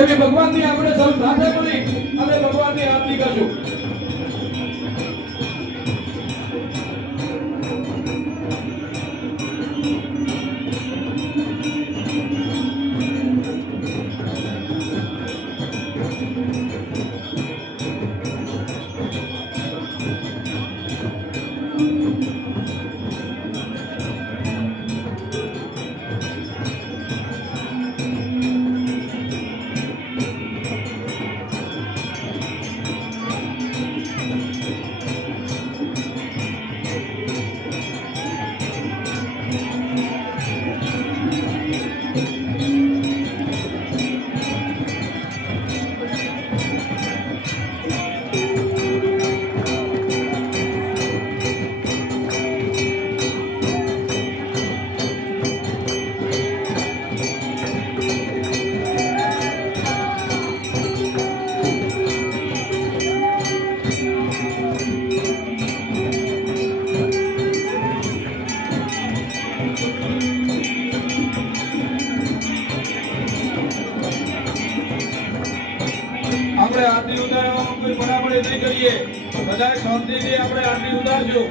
એટલે ભગવાનની આપણે સૌ સાથે મળી અને ભગવાનની આરતી કરશું. આપણે આરતી ઉતારવામાં કોઈ પડાપડી નહીં કરીએ, બધા શાંતિથી આપણે આરતી ઉતારજો.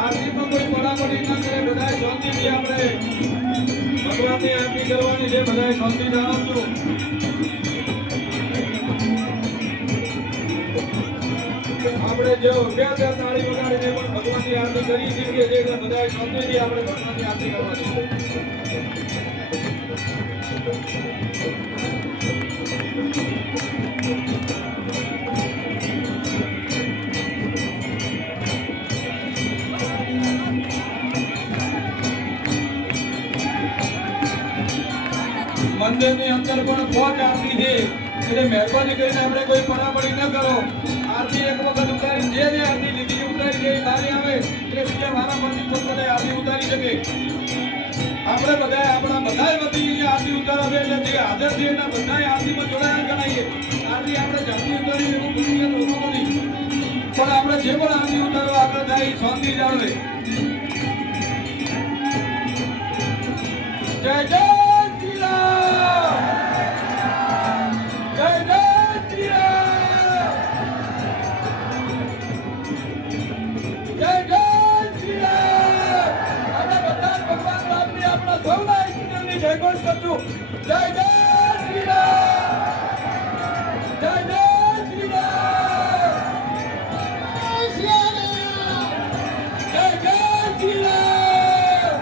આરતીમાં કોઈ પડાપડી ન કરે, બધા શાંતિથી આપણે ભગવાનની આરતી કરવાની છે. બધા શાંતિ જાળવજો. આપણે જો અભ્યાસ તાળી વગાડીને પણ ભગવાનની આરતી કરી શકીએ છીએ. એટલે બધા શાંતિથી આપણે ભગવાનની આરતી કરવાની છે. મંદિરની અંદર પણ 5 આરતી છે, એટલે મહેરબાની કરીને આપણે કોઈ પડાપડી ન કરો. આરતી એક વખત ઉતારી, જે આરતી લીધી ઉતારી જે તારી આવે એટલે બીજા વારાફરતી પોતપોતે આરતી ઉતારી શકે. આપણે બધા આપણા બધા વતી આરતી ઉતારવા છે, એટલે જે હાજર છે એના બધા આરતીમાં જોડાયેલા ગણાઈએ. આરતી આપણે જાતે ઉતારી એવું ભૂલીએ તો હોતું નથી, પણ આપણે જે પણ આરતી ઉતારવા આપણે થાય શાંતિ જાળવે. જય જય શ્રી રામ, જય જય શ્રી રામ, જય જય શ્રી રામ. આપણે બધા ભગવાન રામની આપણા સૌના ઈશ્વરની જયઘોષ કરશું. જય જય શ્રી રામ, જય જય શ્રી રામ, જય જય શ્રી રામ.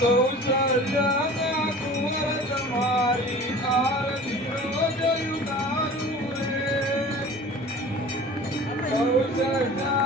કૌશલ્યાના કુંવર તમારી આરતી રોજ ઉતારું રે કૌશલ્યા